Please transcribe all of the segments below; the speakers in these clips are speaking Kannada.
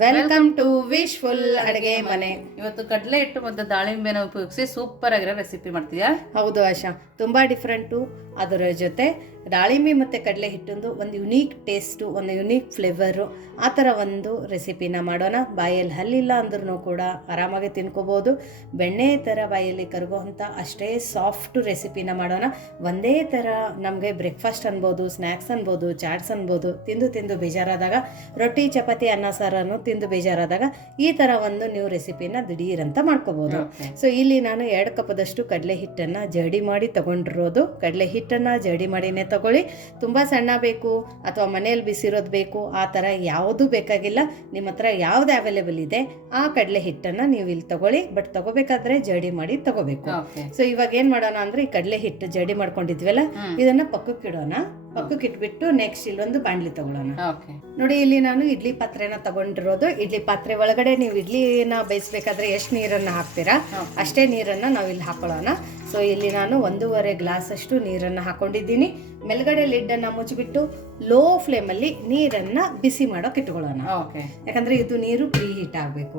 ವೆಲ್ಕಮ್ ಟು ವಿಶ್ ಫುಲ್ ಅಡುಗೆ ಮನೆ. ಇವತ್ತು ಕಡಲೆ ಹಿಟ್ಟು ಮತ್ತು ದಾಳಿಂಬೆನ ಉಪಯೋಗಿಸಿ ಸೂಪರ್ ಆಗಿರೋ ರೆಸಿಪಿ ಮಾಡ್ತೀಯಾ? ಹೌದು ಆಶಾ ತುಂಬ ಡಿಫ್ರೆಂಟು ಅದರ ಜೊತೆ ದಾಳಿಂಬೆ ಮತ್ತು ಕಡಲೆ ಹಿಟ್ಟೊಂದು ಒಂದು ಯುನೀಕ್ ಟೇಸ್ಟು ಒಂದು ಯುನೀಕ್ ಫ್ಲೇವರು ಆ ಥರ ಒಂದು ರೆಸಿಪಿನ ಮಾಡೋಣ. ಬಾಯಲ್ಲಿ ಹಲ್ಲಿಲ್ಲ ಅಂದ್ರೂ ಕೂಡ ಆರಾಮಾಗಿ ತಿನ್ಕೋಬೋದು. ಬೆಣ್ಣೆ ಥರ ಬಾಯಲ್ಲಿ ಕರಗುವಂಥ ಅಷ್ಟೇ ಸಾಫ್ಟ್ ರೆಸಿಪಿನ ಮಾಡೋಣ. ಒಂದೇ ಥರ ನಮಗೆ ಬ್ರೇಕ್ಫಾಸ್ಟ್ ಅನ್ಬೋದು ಸ್ನ್ಯಾಕ್ಸ್ ಅನ್ಬೋದು ಚಾಟ್ಸ್ ಅನ್ಬೋದು ತಿಂದು ತಿಂದು ಬೇಜಾರಾದಾಗ ರೊಟ್ಟಿ ಚಪಾತಿ ಅನ್ನ ಸಾರನ್ನು ತಿಂದು ಬೇಜಾರಾದಾಗ ಈ ಥರ ಒಂದು ನೀವು ರೆಸಿಪಿನ ದಿಢೀರಂತ ಮಾಡ್ಕೋಬೋದು. ಸೊ ಇಲ್ಲಿ ನಾನು ಎರಡು ಕಪ್ಪದಷ್ಟು ಕಡಲೆ ಹಿಟ್ಟನ್ನು ಜಡಿ ಮಾಡಿ ತಗೊಂಡಿರೋದು. ಕಡಲೆ ಹಿಟ್ಟನ್ನು ಜಡಿ ಮಾಡಿನೇ ತಗೊಳ್ಳಿ. ತುಂಬ ಸಣ್ಣ ಬೇಕು ಅಥವಾ ಮನೆಯಲ್ಲಿ ಬಿಸಿರೋದು ಬೇಕು ಆ ಥರ ಯಾವುದೂ ಬೇಕಾಗಿಲ್ಲ. ನಿಮ್ಮ ಹತ್ರ ಯಾವ್ದು ಅವೈಲೇಬಲ್ ಇದೆ ಆ ಕಡಲೆ ಹಿಟ್ಟನ್ನು ನೀವು ಇಲ್ಲಿ ತಗೊಳ್ಳಿ. ಬಟ್ ತಗೋಬೇಕಾದ್ರೆ ಜಡಿ ಮಾಡಿ ತಗೋಬೇಕು. ಸೊ ಇವಾಗ ಏನು ಮಾಡೋಣ ಅಂದ್ರೆ ಈ ಕಡಲೆ ಹಿಟ್ಟು ಜಡಿ ಮಾಡ್ಕೊಂಡಿದ್ವಲ್ಲ ಇದನ್ನ ಪಕ್ಕಕ್ಕೆ ಇಡೋಣ ಪಕ್ಕಕ್ಕೆ ಇಟ್ಬಿಟ್ಟು ನೆಕ್ಸ್ಟ್ ಇಲ್ಲೊಂದು ಬಾಣಲಿ ತಗೊಳ್ಳೋಣ ಓಕೆ ನೋಡಿ ಇಲ್ಲಿ ನಾನು ಇಡ್ಲಿ ಪಾತ್ರೆನ ತಗೊಂಡಿರೋದು. ಇಡ್ಲಿ ಪಾತ್ರೆ ಒಳಗಡೆ ನೀವು ಇಡ್ಲಿನ ಬೇಯಿಸ್ಬೇಕಾದ್ರೆ ಎಷ್ಟು ನೀರನ್ನು ಹಾಕ್ತೀರಾ? ಅಷ್ಟೇ ನೀರನ್ನು ನಾವು ಇಲ್ಲಿ ಹಾಕೊಳ್ಳೋಣ. ಸೊ ಇಲ್ಲಿ ನಾನು ಒಂದೂವರೆ ಗ್ಲಾಸ್ ಅಷ್ಟು ನೀರನ್ನು ಹಾಕೊಂಡಿದ್ದೀನಿ. ಮೇಲ್ಗಡೆ ಲಿಡ್ಡನ್ನು ಮುಚ್ಚಿಬಿಟ್ಟು ಲೋ ಫ್ಲೇಮಲ್ಲಿ ನೀರನ್ನು ಬಿಸಿ ಮಾಡೋಕೆ ಇಟ್ಕೊಳ್ಳೋಣ. ಓಕೆ ಯಾಕಂದ್ರೆ ಇದು ನೀರು ಪ್ರೀ ಹೀಟ್ ಆಗಬೇಕು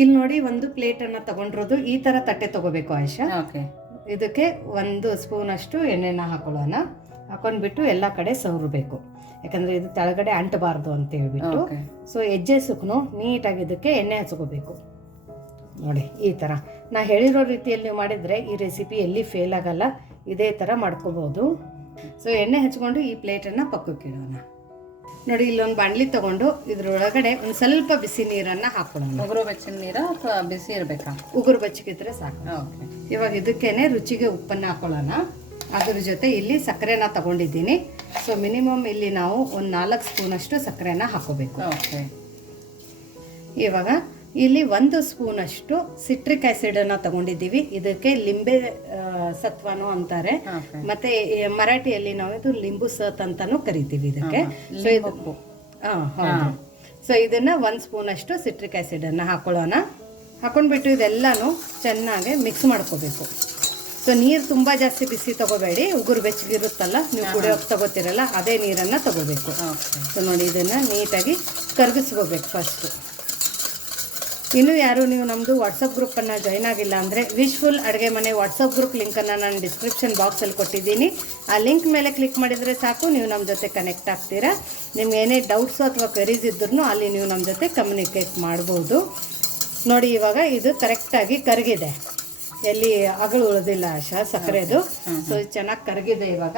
ಇಲ್ಲಿ ನೋಡಿ ಒಂದು ಪ್ಲೇಟನ್ನು ತಗೊಂಡಿರೋದು. ಈ ಥರ ತಟ್ಟೆ ತಗೋಬೇಕು ಆಯ್ಷಾ. ಓಕೆ ಇದಕ್ಕೆ ಒಂದು ಸ್ಪೂನ್ ಅಷ್ಟು ಎಣ್ಣೆನ ಹಾಕೊಳ್ಳೋಣ. ಹಾಕೊಂಡ್ಬಿಟ್ಟು ಎಲ್ಲ ಕಡೆ ಸವರಬೇಕು. ಯಾಕಂದ್ರೆ ಇದು ಕೆಳಗಡೆ ಅಂಟಬಾರ್ದು ಅಂತ ಹೇಳ್ಬಿಟ್ಟು. ಸೊ ಹೆಜ್ಜೆ ಸುಕ್ಕನು ನೀಟಾಗಿ ಇದಕ್ಕೆ ಎಣ್ಣೆ ಹಚ್ಕೋಬೇಕು. ನೋಡಿ ಈ ಥರ ನಾ ಹೇಳಿರೋ ರೀತಿಯಲ್ಲಿ ನೀವು ಮಾಡಿದರೆ ಈ ರೆಸಿಪಿ ಎಲ್ಲಿ ಫೇಲ್ ಆಗಲ್ಲ ಇದೇ ಥರ ಮಾಡ್ಕೋಬೋದು. ಸೊ ಎಣ್ಣೆ ಹಚ್ಕೊಂಡು ಈ ಪ್ಲೇಟನ್ನು ಪಕ್ಕಕ್ಕೆ ಇಡೋಣ. ನೋಡಿ ಇಲ್ಲೊಂದು ಬಾಣಲಿ ತಗೊಂಡು ಇದ್ರೊಳಗಡೆ ಒಂದು ಸ್ವಲ್ಪ ಬಿಸಿ ನೀರನ್ನು ಹಾಕೊಳ್ಳೋಣ. ಉಗುರು ಬೆಚ್ಚಿನ ನೀರ ಅಥವಾ ಬಿಸಿ ಇರಬೇಕಾ? ಉಗುರು ಬೆಚ್ಚಗಿದ್ರೆ ಸಾಕು. ಇವಾಗ ಇದಕ್ಕೇನೆ ರುಚಿಗೆ ಉಪ್ಪನ್ನು ಹಾಕೊಳ್ಳೋಣ. ಅದ್ರ ಜೊತೆ ಇಲ್ಲಿ ಸಕ್ಕರೆನ ತಗೊಂಡಿದ್ದೀನಿ. ಸೊ ಮಿನಿಮಮ್ ಇಲ್ಲಿ ನಾವು ಒಂದು ನಾಲ್ಕು ಸ್ಪೂನಷ್ಟು ಸಕ್ಕರೆನ ಹಾಕೋಬೇಕು. ಓಕೆ. ಇವಾಗ ಇಲ್ಲಿ ಒಂದು ಸ್ಪೂನಷ್ಟು ಸಿಟ್ರಿಕ್ ಆ್ಯಸಿಡನ್ನು ತಗೊಂಡಿದ್ದೀವಿ. ಇದಕ್ಕೆ ಲಿಂಬೆ ಸತ್ವನು ಅಂತಾರೆ. ಮತ್ತೆ ಮರಾಠಿಯಲ್ಲಿ ನಾವು ಇದು ಲಿಂಬು ಸತ್ ಅಂತಾನು ಕರಿತೀವಿ ಇದಕ್ಕೆ. ಸೊ ಇದು ಹಾಂ ಹೌದು. ಸೊ ಇದನ್ನ ಒಂದು ಸ್ಪೂನಷ್ಟು ಸಿಟ್ರಿಕ್ ಆ್ಯಸಿಡನ್ನು ಹಾಕೊಳ್ಳೋಣ. ಹಾಕೊಂಡ್ಬಿಟ್ಟು ಇದೆಲ್ಲನೂ ಚೆನ್ನಾಗಿ ಮಿಕ್ಸ್ ಮಾಡ್ಕೋಬೇಕು. ಸೊ ನೀರು ತುಂಬ ಜಾಸ್ತಿ ಬಿಸಿ ತಗೋಬೇಡಿ. ಉಗುರು ಬೆಚ್ಚಗಿರುತ್ತಲ್ಲ ನೀವು ಕುಡಿಯೋಕೆ ತಗೋತಿರಲ್ಲ ಅದೇ ನೀರನ್ನು ತಗೋಬೇಕು. ಸೊ ನೋಡಿ ಇದನ್ನು ನೀಟಾಗಿ ಕರಗಿಸ್ಕೋಬೇಕು ಫಸ್ಟು ಇನ್ನೂ ಯಾರು ನೀವು ನಮ್ಮದು ವಾಟ್ಸಪ್ ಗ್ರೂಪನ್ನು ಜಾಯ್ನ್ ಆಗಿಲ್ಲ ಅಂದರೆ ವಿಶ್ಫುಲ್ ಅಡುಗೆ ಮನೆ ವಾಟ್ಸಪ್ ಗ್ರೂಪ್ ಲಿಂಕನ್ನು ನಾನು ಡಿಸ್ಕ್ರಿಪ್ಷನ್ ಬಾಕ್ಸಲ್ಲಿ ಕೊಟ್ಟಿದ್ದೀನಿ. ಆ ಲಿಂಕ್ ಮೇಲೆ ಕ್ಲಿಕ್ ಮಾಡಿದರೆ ಸಾಕು ನೀವು ನಮ್ಮ ಜೊತೆ ಕನೆಕ್ಟ್ ಆಗ್ತೀರಾ. ನಿಮ್ಗೆ ಏನೇ ಡೌಟ್ಸು ಅಥವಾ ಕ್ವೆರೀಸ್ ಇದ್ರೂ ಅಲ್ಲಿ ನೀವು ನಮ್ಮ ಜೊತೆ ಕಮ್ಯುನಿಕೇಟ್ ಮಾಡ್ಬೋದು. ನೋಡಿ ಇವಾಗ ಇದು ಕರೆಕ್ಟಾಗಿ ಕರಗಿದೆ. ಎಲ್ಲಿ ಅಗಳು ಉಳಿದಿಲ್ಲ ಆಶಾ ಸಕ್ಕರೆದು ಸೊ ಚೆನ್ನಾಗಿ ಕರಗಿದೆ ಇವಾಗ.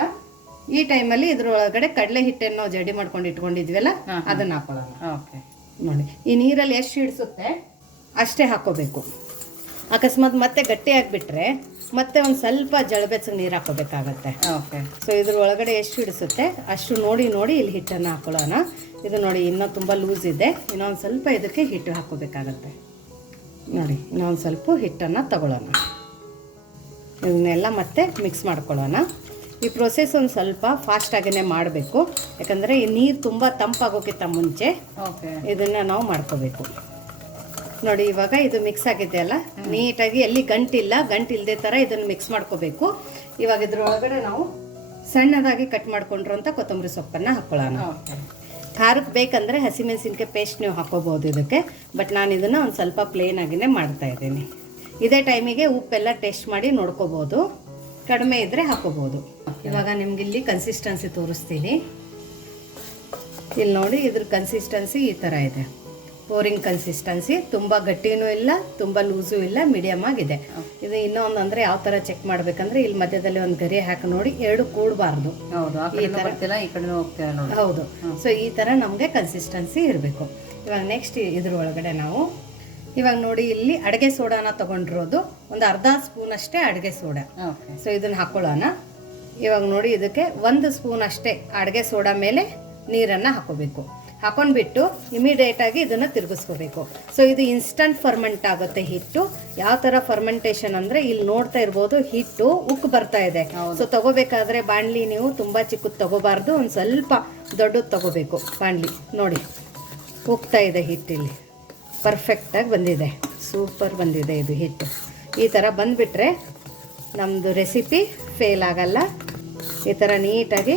ಈ ಟೈಮಲ್ಲಿ ಇದ್ರೊಳಗಡೆ ಕಡಲೆ ಹಿಟ್ಟನ್ನು ಜಡಿ ಮಾಡ್ಕೊಂಡು ಇಟ್ಕೊಂಡಿದ್ವಲ್ಲ ಅದನ್ನ ಹಾಕೊಳ್ಳೋಣ. ಓಕೆ ನೋಡಿ ಈ ನೀರಲ್ಲಿ ಎಷ್ಟು ಹಿಡಿಸುತ್ತೆ ಅಷ್ಟೇ ಹಾಕೋಬೇಕು ಅಕಸ್ಮಾತ್ ಮತ್ತೆ ಗಟ್ಟಿ ಆಗಿಬಿಟ್ರೆ ಮತ್ತೆ ಒಂದು ಸ್ವಲ್ಪ ಜಳಬೆಚ್ಚಗೆ ನೀರು ಹಾಕೋಬೇಕಾಗತ್ತೆ ಓಕೆ ಸೊ ಇದ್ರ ಒಳಗಡೆ ಎಷ್ಟು ಹಿಡಿಸುತ್ತೆ ಅಷ್ಟು ನೋಡಿ ನೋಡಿ ಇಲ್ಲಿ ಹಿಟ್ಟನ್ನು ಹಾಕೊಳ್ಳೋಣ. ಇದು ನೋಡಿ ಇನ್ನೂ ತುಂಬ ಲೂಸ್ ಇದೆ. ಇನ್ನೊಂದು ಸ್ವಲ್ಪ ಇದಕ್ಕೆ ಹಿಟ್ಟು ಹಾಕೋಬೇಕಾಗತ್ತೆ ನೋಡಿ ಇನ್ನೊಂದು ಸ್ವಲ್ಪ ಹಿಟ್ಟನ್ನು ತಗೊಳ್ಳೋಣ. ಇದನ್ನೆಲ್ಲ ಮತ್ತೆ ಮಿಕ್ಸ್ ಮಾಡ್ಕೊಳ್ಳೋಣ. ಈ ಪ್ರೊಸೆಸ್ ಒಂದು ಸ್ವಲ್ಪ ಫಾಸ್ಟಾಗಿಯೇ ಮಾಡಬೇಕು. ಯಾಕಂದರೆ ಈ ನೀರು ತುಂಬ ತಂಪಾಗೋಕ್ಕಿಂತ ಮುಂಚೆ ಇದನ್ನು ನಾವು ಮಾಡ್ಕೋಬೇಕು. ನೋಡಿ ಇವಾಗ ಇದು ಮಿಕ್ಸ್ ಆಗಿದೆ ಅಲ್ಲ? ನೀಟಾಗಿ ಎಲ್ಲಿ ಗಂಟಿಲ್ಲ ಗಂಟಿಲ್ಲದೆ ಥರ ಇದನ್ನು ಮಿಕ್ಸ್ ಮಾಡ್ಕೋಬೇಕು. ಇವಾಗ ಇದ್ರೊಳಗಡೆ ನಾವು ಸಣ್ಣದಾಗಿ ಕಟ್ ಮಾಡ್ಕೊಂಡಿರೋಂಥ ಕೊತ್ತಂಬರಿ ಸೊಪ್ಪನ್ನು ಹಾಕ್ಕೊಳ್ಳೋಣ ಖಾರಕ್ಕೆ ಬೇಕಂದರೆ ಹಸಿಮೆಣಸಿನ್ಕಾಯಿ ಪೇಸ್ಟ್ ನೀವು ಹಾಕೋಬೋದು ಇದಕ್ಕೆ. ಬಟ್ ನಾನು ಇದನ್ನು ಒಂದು ಸ್ವಲ್ಪ ಪ್ಲೇನ್ ಆಗಿನೇ ಮಾಡ್ತಾ ಇದ್ದೀನಿ. ಇದೇ ಟೈಮಿಗೆ ಉಪ್ಪೆಲ್ಲ ಟೇಸ್ಟ್ ಮಾಡಿ ನೋಡ್ಕೋಬೋದು. ಕಡಿಮೆ ಇದ್ದರೆ ಹಾಕೋಬೋದು. ಇವಾಗ ನಿಮ್ಗೆ ಇಲ್ಲಿ ಕನ್ಸಿಸ್ಟೆನ್ಸಿ ತೋರಿಸ್ತೀನಿ. ಇಲ್ಲಿ ನೋಡಿ ಇದ್ರ ಕನ್ಸಿಸ್ಟೆನ್ಸಿ ಈ ಥರ ಇದೆ. ಪೋರಿಂಗ್ ಕನ್ಸಿಸ್ಟೆನ್ಸಿ ತುಂಬ ಗಟ್ಟಿನೂ ಇಲ್ಲ ತುಂಬ ಲೂಸು ಇಲ್ಲ ಮೀಡಿಯಮ್ ಆಗಿದೆ. ಇದು ಇನ್ನೊಂದು ಅಂದರೆ ಯಾವ ಥರ ಚೆಕ್ ಮಾಡ್ಬೇಕಂದ್ರೆ ಇಲ್ಲಿ ಮಧ್ಯದಲ್ಲಿ ಒಂದು ಗರಿ ಹಾಕಿ ನೋಡಿ ಎರಡು ಕೂಡಬಾರ್ದು. ಹೌದು ಸೊ ಈ ಥರ ನಮಗೆ ಕನ್ಸಿಸ್ಟೆನ್ಸಿ ಇರಬೇಕು. ಇವಾಗ ನೆಕ್ಸ್ಟ್ ಇದ್ರ ಒಳಗಡೆ ನಾವು ಇವಾಗ ನೋಡಿ ಇಲ್ಲಿ ಅಡುಗೆ ಸೋಡಾನ ತಗೊಂಡಿರೋದು. ಒಂದು ಅರ್ಧ ಸ್ಪೂನ್ ಅಷ್ಟೇ ಅಡುಗೆ ಸೋಡಾ. ಸೊ ಇದನ್ನು ಹಾಕೊಳ್ಳೋಣ. ಇವಾಗ ನೋಡಿ ಇದಕ್ಕೆ ಒಂದು ಸ್ಪೂನ್ ಅಷ್ಟೇ ಅಡುಗೆ ಸೋಡಾ ಮೇಲೆ ನೀರನ್ನು ಹಾಕೋಬೇಕು. ಹಾಕೊಂಡ್ಬಿಟ್ಟು ಇಮಿಡಿಯೇಟಾಗಿ ಇದನ್ನು ತಿರುಗಿಸ್ಕೋಬೇಕು. ಸೊ ಇದು ಇನ್ಸ್ಟಂಟ್ ಫರ್ಮೆಂಟ್ ಆಗುತ್ತೆ ಹಿಟ್ಟು. ಯಾವ ಥರ ಫರ್ಮೆಂಟೇಷನ್ ಅಂದರೆ ಇಲ್ಲಿ ನೋಡ್ತಾ ಇರ್ಬೋದು ಹಿಟ್ಟು ಉಕ್ಕು ಬರ್ತಾ ಇದೆ. ಸೊ ತಗೋಬೇಕಾದ್ರೆ ಬಾಣಲಿ ನೀವು ತುಂಬ ಚಿಕ್ಕದು ತಗೋಬಾರ್ದು ಒಂದು ಸ್ವಲ್ಪ ದೊಡ್ಡದು ತಗೋಬೇಕು ಬಾಣಲಿ. ನೋಡಿ ಉಕ್ತಾ ಇದೆ ಹಿಟ್ಟಿಲ್ಲಿ. ಪರ್ಫೆಕ್ಟಾಗಿ ಬಂದಿದೆ. ಸೂಪರ್ ಬಂದಿದೆ ಇದು ಹಿಟ್ಟು ಈ ಥರ ಬಂದುಬಿಟ್ರೆ ನಮ್ಮದು ರೆಸಿಪಿ ಫೇಲ್ ಆಗಲ್ಲ. ಈ ಥರ ನೀಟಾಗಿ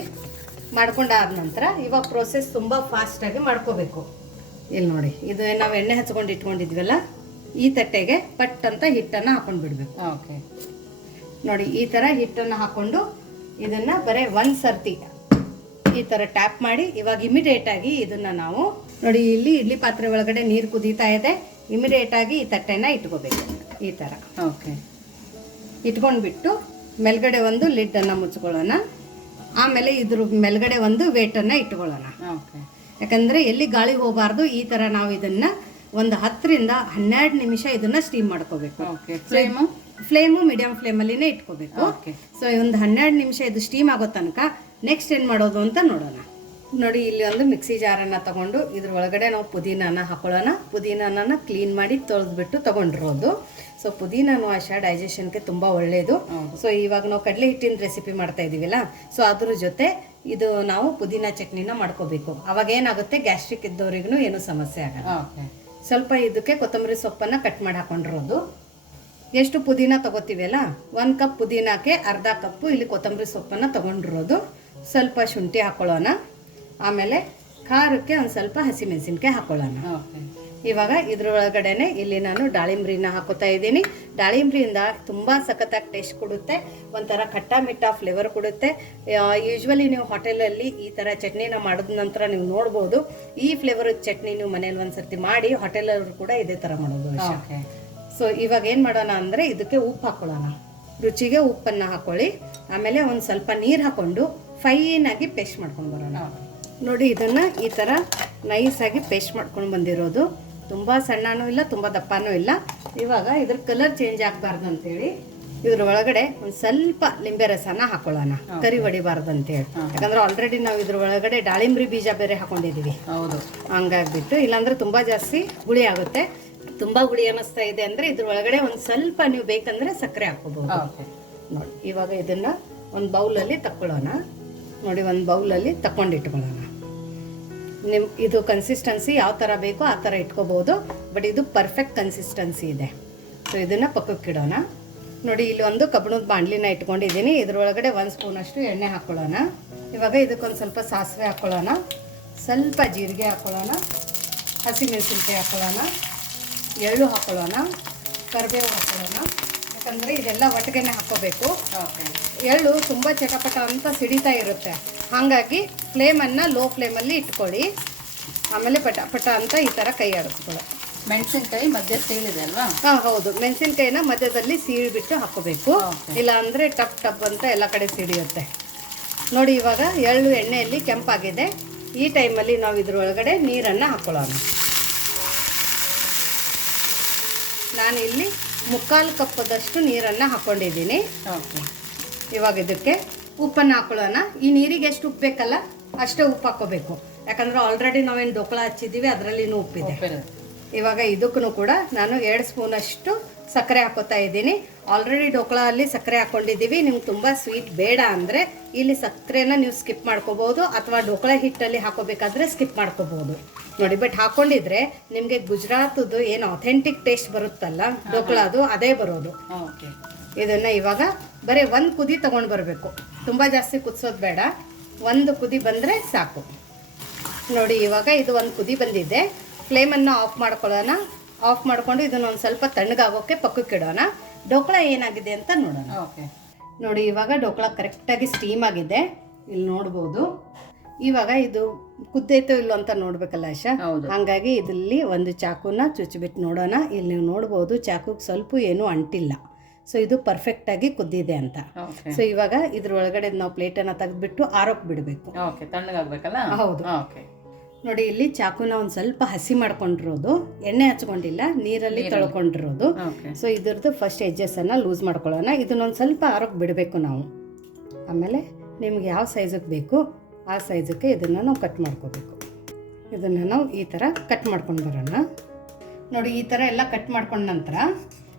ಮಾಡ್ಕೊಂಡಾದ ನಂತರ ಇವಾಗ ಪ್ರೋಸೆಸ್ ತುಂಬ ಫಾಸ್ಟಾಗಿ ಮಾಡ್ಕೋಬೇಕು. ಇಲ್ಲಿ ನೋಡಿ ಇದು ನಾವು ಎಣ್ಣೆ ಹಚ್ಕೊಂಡು ಇಟ್ಕೊಂಡಿದ್ವಲ್ಲ ಈ ತಟ್ಟೆಗೆ ಪಟ್ ಅಂತ ಹಿಟ್ಟನ್ನು ಹಾಕೊಂಡು ಬಿಡಬೇಕು. ಓಕೆ ನೋಡಿ ಈ ಥರ ಹಿಟ್ಟನ್ನು ಹಾಕ್ಕೊಂಡು ಇದನ್ನು ಬರೀ ಒಂದು ಸರ್ತಿ ಈ ಥರ ಟ್ಯಾಪ್ ಮಾಡಿ ಇವಾಗ ಇಮಿಡಿಯೇಟ್ ಆಗಿ ಇದನ್ನ ನಾವು ನೋಡಿ ಇಲ್ಲಿ ಇಡ್ಲಿ ಪಾತ್ರೆ ಒಳಗಡೆ ನೀರು ಕುದೀತಾ ಇದೆ. ಇಮಿಡಿಯೇಟ್ ಆಗಿ ಈ ತಟ್ಟೆನ ಇಟ್ಕೋಬೇಕು. ಈ ಥರ ಓಕೆ ಇಟ್ಕೊಂಡ್ಬಿಟ್ಟು ಮೇಲ್ಗಡೆ ಒಂದು ಲಿಡ್ಡನ್ನು ಮುಚ್ಕೊಳ್ಳೋಣ. ಆಮೇಲೆ ಇದ್ರ ಮೇಲ್ಗಡೆ ಒಂದು ವೇಟನ್ನು ಇಟ್ಕೊಳ್ಳೋಣ. ಓಕೆ ಯಾಕಂದರೆ ಎಲ್ಲಿ ಗಾಳಿ ಹೋಗಬಾರ್ದು ಈ ಥರ ನಾವು ಇದನ್ನು ಒಂದು ಹತ್ತರಿಂದ ಹನ್ನೆರಡು ನಿಮಿಷ ಇದನ್ನು ಸ್ಟೀಮ್ ಮಾಡ್ಕೋಬೇಕು. ಓಕೆ ಫ್ಲೇಮು ಫ್ಲೇಮು ಮೀಡಿಯಂ ಫ್ಲೇಮಲ್ಲಿನೇ ಇಟ್ಕೋಬೇಕು. ಓಕೆ ಸೊ ಒಂದು ಹನ್ನೆರಡು ನಿಮಿಷ ಇದು ಸ್ಟೀಮ್ ಆಗೋ ತನಕ ನೆಕ್ಸ್ಟ್ ಏನು ಮಾಡೋದು ಅಂತ ನೋಡೋಣ. ನೋಡಿ ಇಲ್ಲಿ ಒಂದು ಮಿಕ್ಸಿ ಜಾರನ್ನು ತಗೊಂಡು ಇದ್ರ ಒಳಗಡೆ ನಾವು ಪುದೀನಾನ ಹಾಕೊಳ್ಳೋಣ. ಪುದೀನಾನ ಕ್ಲೀನ್ ಮಾಡಿ ತೊಳೆದ್ಬಿಟ್ಟು ತೊಗೊಂಡಿರೋದು. ಸೊ ಪುದೀನ ವಾಶ ಡೈಜೆಷನ್ಗೆ ತುಂಬ ಒಳ್ಳೆಯದು. ಸೊ ಇವಾಗ ನಾವು ಕಡಲೆ ಹಿಟ್ಟಿನ ರೆಸಿಪಿ ಮಾಡ್ತಾ ಇದ್ದೀವಲ್ಲ? ಸೊ ಅದ್ರ ಜೊತೆ ಇದು ನಾವು ಪುದೀನ ಚಟ್ನಿನ ಮಾಡ್ಕೋಬೇಕು. ಅವಾಗ ಏನಾಗುತ್ತೆ? ಗ್ಯಾಸ್ಟ್ರಿಕ್ ಇದ್ದವ್ರಿಗೂ ಏನು ಸಮಸ್ಯೆ ಆಗಲ್ಲ. ಸ್ವಲ್ಪ ಇದಕ್ಕೆ ಕೊತ್ತಂಬರಿ ಸೊಪ್ಪನ್ನು ಕಟ್ ಮಾಡಿ ಹಾಕೊಂಡಿರೋದು. ಎಷ್ಟು ಪುದೀನ ತಗೋತೀವಲ್ಲ ಒಂದು ಕಪ್ ಪುದೀನಕ್ಕೆ ಅರ್ಧ ಕಪ್ಪು ಇಲ್ಲಿ ಕೊತ್ತಂಬರಿ ಸೊಪ್ಪನ್ನು ತಗೊಂಡಿರೋದು. ಸ್ವಲ್ಪ ಶುಂಠಿ ಹಾಕೊಳ್ಳೋಣ. ಆಮೇಲೆ ಖಾರಕ್ಕೆ ಒಂದು ಸ್ವಲ್ಪ ಹಸಿಮೆಣಸಿನ್ಕಾಯಿ ಹಾಕೊಳ್ಳೋಣ. ಇವಾಗ ಇದ್ರೊಳಗಡೆನೆ ಇಲ್ಲಿ ನಾನು ದಾಳಿಂಬ್ರಿನ ಹಾಕೋತಾ ಇದ್ದೀನಿ. ದಾಳಿಂಬ್ರಿಯಿಂದ ತುಂಬ ಸಖತ್ತಾಗಿ ಟೇಸ್ಟ್ ಕೊಡುತ್ತೆ. ಒಂಥರ ಖಟ್ಟ ಮಿಟ್ಟ ಫ್ಲೇವರ್ ಕೊಡುತ್ತೆ ಯೂಶ್ವಲಿ ನೀವು ಹೋಟೆಲಲ್ಲಿ ಈ ಥರ ಚಟ್ನಿನ ಮಾಡಿದ ನಂತರ ನೀವು ನೋಡ್ಬೋದು. ಈ ಫ್ಲೇವರ್ ಚಟ್ನಿ ನೀವು ಮನೇಲಿ ಒಂದ್ಸರ್ತಿ ಮಾಡಿ ಹೋಟೆಲವರು ಕೂಡ ಇದೇ ಥರ ಮಾಡೋದು ಸೊ ಇವಾಗ ಏನು ಮಾಡೋಣ ಅಂದರೆ ಇದಕ್ಕೆ ಉಪ್ಪು ಹಾಕೊಳ್ಳೋಣ. ರುಚಿಗೆ ಉಪ್ಪನ್ನು ಹಾಕೊಳ್ಳಿ. ಆಮೇಲೆ ಒಂದು ಸ್ವಲ್ಪ ನೀರು ಹಾಕೊಂಡು ಫೈನಾಗಿ ಪೇಸ್ಟ್ ಮಾಡ್ಕೊಂಡು ಬರೋಣ. ನೋಡಿ ಇದನ್ನು ಈ ಥರ ನೈಸಾಗಿ ಪೇಸ್ಟ್ ಮಾಡ್ಕೊಂಡು ಬಂದಿರೋದು. ತುಂಬ ಸಣ್ಣನೂ ಇಲ್ಲ ತುಂಬ ದಪ್ಪನೂ ಇಲ್ಲ. ಇವಾಗ ಇದ್ರ ಕಲರ್ ಚೇಂಜ್ ಆಗಬಾರ್ದು ಅಂತೇಳಿ ಇದ್ರ ಒಳಗಡೆ ಒಂದು ಸ್ವಲ್ಪ ಲಿಂಬೆ ರಸನ ಹಾಕೊಳ್ಳೋಣ. ಕರಿ ಹೊಡಿಬಾರ್ದು ಅಂತೇಳಿ. ಯಾಕಂದ್ರೆ ಆಲ್ರೆಡಿ ನಾವು ಇದ್ರ ಒಳಗಡೆ ದಾಳಿಂಬ್ರಿ ಬೀಜ ಬೇರೆ ಹಾಕೊಂಡಿದ್ದೀವಿ ಹೌದು. ಹಂಗಾಗ್ಬಿಟ್ಟು ಇಲ್ಲಾಂದ್ರೆ ತುಂಬ ಜಾಸ್ತಿ ಗುಳಿ ಆಗುತ್ತೆ. ತುಂಬ ಗುಳಿ ಅನ್ನಿಸ್ತಾ ಇದೆ ಅಂದರೆ ಇದ್ರ ಒಳಗಡೆ ಒಂದು ಸ್ವಲ್ಪ ನೀವು ಬೇಕಂದ್ರೆ ಸಕ್ಕರೆ ಹಾಕೋಬಹುದು. ನೋಡಿ ಇವಾಗ ಇದನ್ನ ಒಂದು ಬೌಲಲ್ಲಿ ತಕ್ಕೊಳ್ಳೋಣ. ನೋಡಿ ಒಂದು ಬೌಲಲ್ಲಿ ತಕ್ಕೊಂಡಿಟ್ಕೊಳ್ಳೋಣ ನಿಮ್ ಇದು ಕನ್ಸಿಸ್ಟೆನ್ಸಿ ಯಾವ ಥರ ಬೇಕೋ ಆ ಥರ ಇಟ್ಕೋಬಹುದು ಬಟ್ ಇದು ಪರ್ಫೆಕ್ಟ್ ಕನ್ಸಿಸ್ಟೆನ್ಸಿ ಇದೆ. ಸೊ ಇದನ್ನು ಪಕ್ಕಕ್ಕೆ ಇಡೋಣ. ನೋಡಿ, ಇಲ್ಲಿ ಒಂದು ಕಬ್ಬಣದ ಬಾಣಲಿನ ಇಟ್ಕೊಂಡಿದ್ದೀನಿ. ಇದರೊಳಗಡೆ ಒಂದು ಸ್ಪೂನಷ್ಟು ಎಣ್ಣೆ ಹಾಕ್ಕೊಳ್ಳೋಣ ಇವಾಗ ಇದಕ್ಕೊಂದು ಸ್ವಲ್ಪ ಸಾಸಿವೆ ಹಾಕ್ಕೊಳ್ಳೋಣ ಸ್ವಲ್ಪ ಜೀರಿಗೆ ಹಾಕ್ಕೊಳ್ಳೋಣ ಹಸಿಮೆಣಸಿನ್ಕಾಯಿ ಹಾಕ್ಕೊಳ್ಳೋಣ ಎಳ್ಳು ಹಾಕ್ಕೊಳ್ಳೋಣ ಕರಿಬೇವು ಹಾಕ್ಕೊಳ್ಳೋಣ ಯಾಕಂದರೆ ಇದೆಲ್ಲ ಒಟ್ಟಿಗೆನೆ ಹಾಕೋಬೇಕು. ಎಳ್ಳು ತುಂಬ ಚಟಪಟ ಅಂತ ಸಿಡಿತಾ ಇರುತ್ತೆ. ಹಾಗಾಗಿ ಫ್ಲೇಮನ್ನು ಲೋ ಫ್ಲೇಮಲ್ಲಿ ಇಟ್ಕೊಳ್ಳಿ. ಆಮೇಲೆ ಪಟ ಪಟ ಅಂತ ಈ ಥರ ಕೈ ಆಡಿಸ್ಕೊಳ್ಳಿ. ಮೆಣಸಿನ್ಕಾಯಿ ಮಧ್ಯ ಸೀಳಿದೆ ಅಲ್ವಾ? ಹಾಂ ಹೌದು. ಮೆಣಸಿನ್ಕಾಯಿನ ಮಧ್ಯದಲ್ಲಿ ಸೀಳ್ಬಿಟ್ಟು ಹಾಕೋಬೇಕು. ಇಲ್ಲ ಅಂದರೆ ಟಪ್ ಟಪ್ ಅಂತ ಎಲ್ಲ ಕಡೆ ಸಿಡಿಯುತ್ತೆ. ನೋಡಿ ಇವಾಗ ಎಳ್ಳು ಎಣ್ಣೆಯಲ್ಲಿ ಕೆಂಪಾಗಿದೆ. ಈ ಟೈಮಲ್ಲಿ ನಾವು ಇದ್ರೊಳಗಡೆ ನೀರನ್ನು ಹಾಕೊಳ್ಳೋಣ. ನಾನು ಇಲ್ಲಿ ಮುಕ್ಕಾಲು ಕಪ್ಪದಷ್ಟು ನೀರನ್ನು ಹಾಕ್ಕೊಂಡಿದ್ದೀನಿ ಇವಾಗ ಇದಕ್ಕೆ ಉಪ್ಪನ್ನು ಹಾಕೊಳ್ಳೋಣ. ಈ ನೀರಿಗೆ ಎಷ್ಟು ಉಪ್ಪು ಬೇಕಲ್ಲ ಅಷ್ಟೇ ಉಪ್ಪು ಹಾಕೋಬೇಕು ಯಾಕಂದ್ರೆ ಆಲ್ರೆಡಿ ನಾವೇನು ಡೋಕ್ಳ ಹಚ್ಚಿದ್ದೀವಿ ಅದರಲ್ಲಿನೂ ಉಪ್ಪಿದೆ. ಇವಾಗ ಇದಕ್ಕೂ ಕೂಡ ನಾನು ಎರಡು ಸ್ಪೂನಷ್ಟು ಸಕ್ಕರೆ ಹಾಕೋತಾ ಇದ್ದೀನಿ. ಆಲ್ರೆಡಿ ಡೋಕ್ಳ ಅಲ್ಲಿ ಸಕ್ಕರೆ ಹಾಕೊಂಡಿದ್ದೀವಿ ನಿಮ್ಗೆ ತುಂಬ ಸ್ವೀಟ್ ಬೇಡ ಅಂದರೆ ಇಲ್ಲಿ ಸಕ್ಕರೆನ ನೀವು ಸ್ಕಿಪ್ ಮಾಡ್ಕೋಬೋದು ಅಥವಾ ಡೋಕ್ಳ ಹಿಟ್ಟಲ್ಲಿ ಹಾಕೋಬೇಕಾದ್ರೆ ಸ್ಕಿಪ್ ಮಾಡ್ಕೋಬೋದು ನೋಡಿ ಬಟ್ ಹಾಕೊಂಡಿದ್ರೆ ನಿಮಗೆ ಗುಜರಾತದ್ದು ಏನು ಅಥೆಂಟಿಕ್ ಟೇಸ್ಟ್ ಬರುತ್ತಲ್ಲ ಡೋಕ್ಳದು ಅದೇ ಬರೋದು. ಓಕೆ ಇದನ್ನು ಇವಾಗ ಬರೀ ಒಂದು ಕುದಿ ತೊಗೊಂಡು ಬರಬೇಕು. ತುಂಬ ಜಾಸ್ತಿ ಕುದಿಸೋದು ಬೇಡ. ಒಂದು ಕುದಿ ಬಂದರೆ ಸಾಕು. ನೋಡಿ ಇವಾಗ ಇದು ಒಂದು ಕುದಿ ಬಂದಿದೆ. ಫ್ಲೇಮನ್ನು ಆಫ್ ಮಾಡ್ಕೊಳ್ಳೋಣ. ಆಫ್ ಮಾಡ್ಕೊಂಡು ಇದನ್ನ ಒಂದು ಸ್ವಲ್ಪ ತಣ್ಣಗಾಗೋಕ್ಕೆ ಪಕ್ಕಕ್ಕೆ ಇಡೋಣ. ಡೋಕ್ಳ ಏನಾಗಿದೆ ಅಂತ ನೋಡೋಣ. ಓಕೆ ನೋಡಿ ಇವಾಗ ಡೋಕ್ಳ ಕರೆಕ್ಟಾಗಿ ಸ್ಟೀಮ್ ಆಗಿದೆ. ಇಲ್ಲಿ ನೋಡ್ಬೋದು. ಇವಾಗ ಇದು ಕುದ್ದೈತೋ ಇಲ್ಲೋ ಅಂತ ನೋಡ್ಬೇಕಲ್ಲ ಆಶಾ? ಹಂಗಾಗಿ ಇದಲ್ಲಿ ಒಂದು ಚಾಕುನ ಚುಚ್ಚಿಬಿಟ್ಟು ನೋಡೋಣ. ಇಲ್ಲಿ ನೀವು ನೋಡ್ಬೋದು ಚಾಕುಗೆ ಸ್ವಲ್ಪ ಏನೂ ಅಂಟಿಲ್ಲ. ಸೊ ಇದು ಪರ್ಫೆಕ್ಟಾಗಿ ಕುದ್ದಿದೆ ಅಂತ. ಸೊ ಇವಾಗ ಇದ್ರ ಒಳಗಡೆ ನಾವು ಪ್ಲೇಟನ್ನು ತೆಗೆದ್ಬಿಟ್ಟು ಆರೋಕ್ ಬಿಡಬೇಕು. ಓಕೆ ತಣ್ಣಗಾಗ್ಬೇಕಲ್ಲ? ಹೌದು. ಓಕೆ ನೋಡಿ ಇಲ್ಲಿ ಚಾಕುನ ಒಂದು ಸ್ವಲ್ಪ ಹಸಿ ಮಾಡ್ಕೊಂಡಿರೋದು. ಎಣ್ಣೆ ಹಚ್ಕೊಂಡಿಲ್ಲ ನೀರಲ್ಲಿ ತೊಳ್ಕೊಂಡಿರೋದು. ಸೊ ಇದ್ರದ್ದು ಫಸ್ಟ್ ಎಜ್ಜಸನ್ನು ಲೂಸ್ ಮಾಡ್ಕೊಳ್ಳೋಣ. ಇದನ್ನೊಂದು ಸ್ವಲ್ಪ ಆರೋಕ್ ಬಿಡಬೇಕು ನಾವು. ಆಮೇಲೆ ನಿಮ್ಗೆ ಯಾವ ಸೈಜಿಗೆ ಬೇಕು? ಆ ಸೈಜಕ್ಕೆ ಇದನ್ನು ನಾವು ಕಟ್ ಮಾಡ್ಕೋಬೇಕು. ಇದನ್ನು ನಾವು ಈ ಥರ ಕಟ್ ಮಾಡ್ಕೊಂಡು ಬರೋಣ. ನೋಡಿ ಈ ಥರ ಎಲ್ಲ ಕಟ್ ಮಾಡ್ಕೊಂಡ ನಂತರ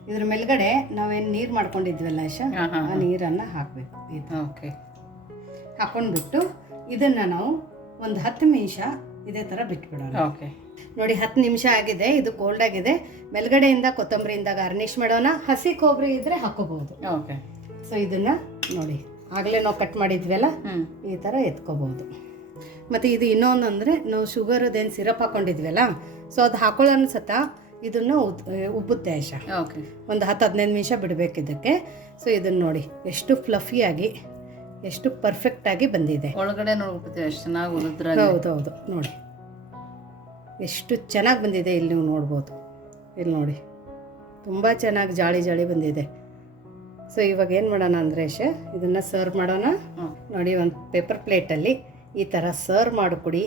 ಇದ್ರ ಮೇಲ್ಗಡೆ ನಾವೇನು ನೀರು ಮಾಡ್ಕೊಂಡಿದ್ವಲ್ಲ ಹಾಂ ಆ ನೀರನ್ನು ಹಾಕಬೇಕು. ಓಕೆ. ಹಾಕೊಂಡ್ಬಿಟ್ಟು ಇದನ್ನು ನಾವು ಒಂದು ಹತ್ತು ನಿಮಿಷ ಇದೇ ಥರ ಬಿಟ್ಬಿಡೋಣ. ಓಕೆ. ನೋಡಿ ಹತ್ತು ನಿಮಿಷ ಆಗಿದೆ ಇದು ಕೋಲ್ಡ್ ಆಗಿದೆ. ಮೇಲ್ಗಡೆಯಿಂದ ಕೊತ್ತಂಬರಿಯಿಂದ ಗಾರ್ನಿಷ್ ಮಾಡೋಣ. ಹಸಿ ಕೊಬ್ಬರಿ ಇದ್ರೆ ಹಾಕೋಬಹುದು. ಓಕೆ. ಸೊ ಇದನ್ನು ನೋಡಿ. ಆಗಲೇ ನಾವು ಕಟ್ ಮಾಡಿದ್ವಲ್ಲ? ಈ ಥರ ಎತ್ಕೋಬಹುದು ಮತ್ತು ಇದು ಇನ್ನೊಂದು ಅಂದರೆ ನಾವು ಶುಗರದೇನು ಸಿರಪ್ ಹಾಕೊಂಡಿದ್ವಲ್ಲ? ಸೊ ಅದು ಹಾಕೊಳ್ಳೋ ಅನ್ಸತ್ತ ಇದನ್ನು ಉಬ್ಬುತ್ತೆ ಓಕೆ ಒಂದು ಹತ್ತು ಹದಿನೈದು ನಿಮಿಷ ಬಿಡಬೇಕು ಇದಕ್ಕೆ. ಸೊ ಇದನ್ನು ನೋಡಿ ಎಷ್ಟು ಫ್ಲಫಿಯಾಗಿ ಎಷ್ಟು ಪರ್ಫೆಕ್ಟಾಗಿ ಬಂದಿದೆ. ಒಳಗಡೆ ಎಷ್ಟು ಚೆನ್ನಾಗಿ ಹೌದು ಹೌದು ನೋಡಿ. ಎಷ್ಟು ಚೆನ್ನಾಗಿ ಬಂದಿದೆ ಇಲ್ಲಿ ನೀವು ನೋಡ್ಬೋದು. ಇಲ್ಲಿ ನೋಡಿ ತುಂಬ ಚೆನ್ನಾಗಿ ಜಾಳಿ ಜಾಳಿ ಬಂದಿದೆ. ಸೊ ಇವಾಗ ಏನು ಮಾಡೋಣ ಅಂದ್ರೇಶ ಇದನ್ನು ಸರ್ವ್ ಮಾಡೋಣ. ನೋಡಿ ಒಂದು ಪೇಪರ್ ಪ್ಲೇಟಲ್ಲಿ ಈ ಥರ ಸರ್ವ್ ಮಾಡಿಕೊಡಿ.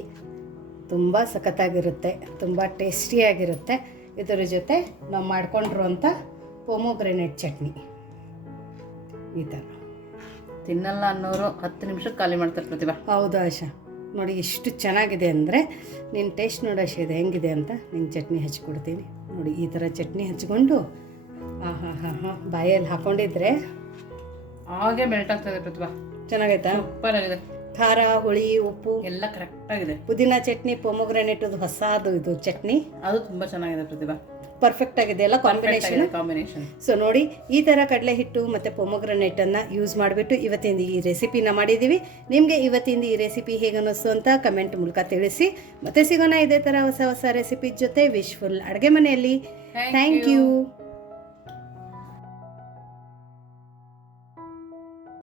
ತುಂಬ ಸಖತ್ತಾಗಿರುತ್ತೆ ತುಂಬ ಟೇಸ್ಟಿಯಾಗಿರುತ್ತೆ ಇದರ ಜೊತೆ ನಾವು ಮಾಡ್ಕೊಂಡಿರುವಂಥ ಪೊಮೊಗ್ರೆನೇಟ್ ಚಟ್ನಿ. ಈ ಥರ ತಿನ್ನಲ್ಲ ಅನ್ನೋರು ಹತ್ತು ನಿಮಿಷ ಖಾಲಿ ಮಾಡ್ತಾರೆ ಪ್ರತಿಭಾ. ಹೌದು ಆಶಾ. ನೋಡಿ ಎಷ್ಟು ಚೆನ್ನಾಗಿದೆ ಅಂದರೆ ನೀನು ಟೇಸ್ಟ್ ನೋಡೋ ಇದೆ ಹೆಂಗಿದೆ ಅಂತ. ನಿಂಗೆ ಚಟ್ನಿ ಹಚ್ಕೊಡ್ತೀನಿ. ನೋಡಿ ಈ ಥರ ಚಟ್ನಿ ಹಚ್ಕೊಂಡು ಹಾಂ ಹಾಂ ಹಾಂ ಹಾಂ ಬಾಯಲ್ಲಿ ಹಾಕೊಂಡಿದ್ರೆ? ಹಾಗೆ ಮೆಲ್ಟ್ ಆಗ್ತದೆ ಪ್ರತಿಭಾ. ಚೆನ್ನಾಗೈತಾ? ಸೂಪರ್ ಆಗಿದೆ. ಖಾರ ಹುಳಿ ಉಪ್ಪು? ಎಲ್ಲ ಕರೆಕ್ಟ್ ಆಗಿದೆ. ಪುದೀನ ಚಟ್ನಿ ಪೊಮೊಗ್ರೆನೇಟದು ಹೊಸದು ಇದು ಚಟ್ನಿ. ಅದು ತುಂಬಾ ಚೆನ್ನಾಗಿದೆ ಪ್ರತಿಭಾ. ಪರ್ಫೆಕ್ಟ್ ಆಗಿದೆ ಎಲ್ಲ ಕಾಂಬಿನೇಷನ್ ಕಾಂಬಿನೇಷನ್ ಸೊ ನೋಡಿ ಈ ಥರ ಕಡಲೆ ಹಿಟ್ಟು ಮತ್ತು ಪೊಮೊಗ್ರನೇಟನ್ನು ಯೂಸ್ ಮಾಡಿಬಿಟ್ಟು ಇವತ್ತಿಂದ ಈ ರೆಸಿಪಿನ ಮಾಡಿದ್ದೀವಿ ನಿಮಗೆ ಇವತ್ತಿಂದ ಈ ರೆಸಿಪಿ ಹೇಗೆ ಅನ್ನಿಸ್ತು ಅಂತ ಕಮೆಂಟ್ ಮೂಲಕ ತಿಳಿಸಿ. ಮತ್ತೆ ಸಿಗೋಣ ಇದೇ ಥರ ಹೊಸ ಹೊಸ ರೆಸಿಪಿ ಜೊತೆ. ವಿಶ್ಫುಲ್ ಅಡುಗೆ ಮನೆಯಲ್ಲಿ. Thank you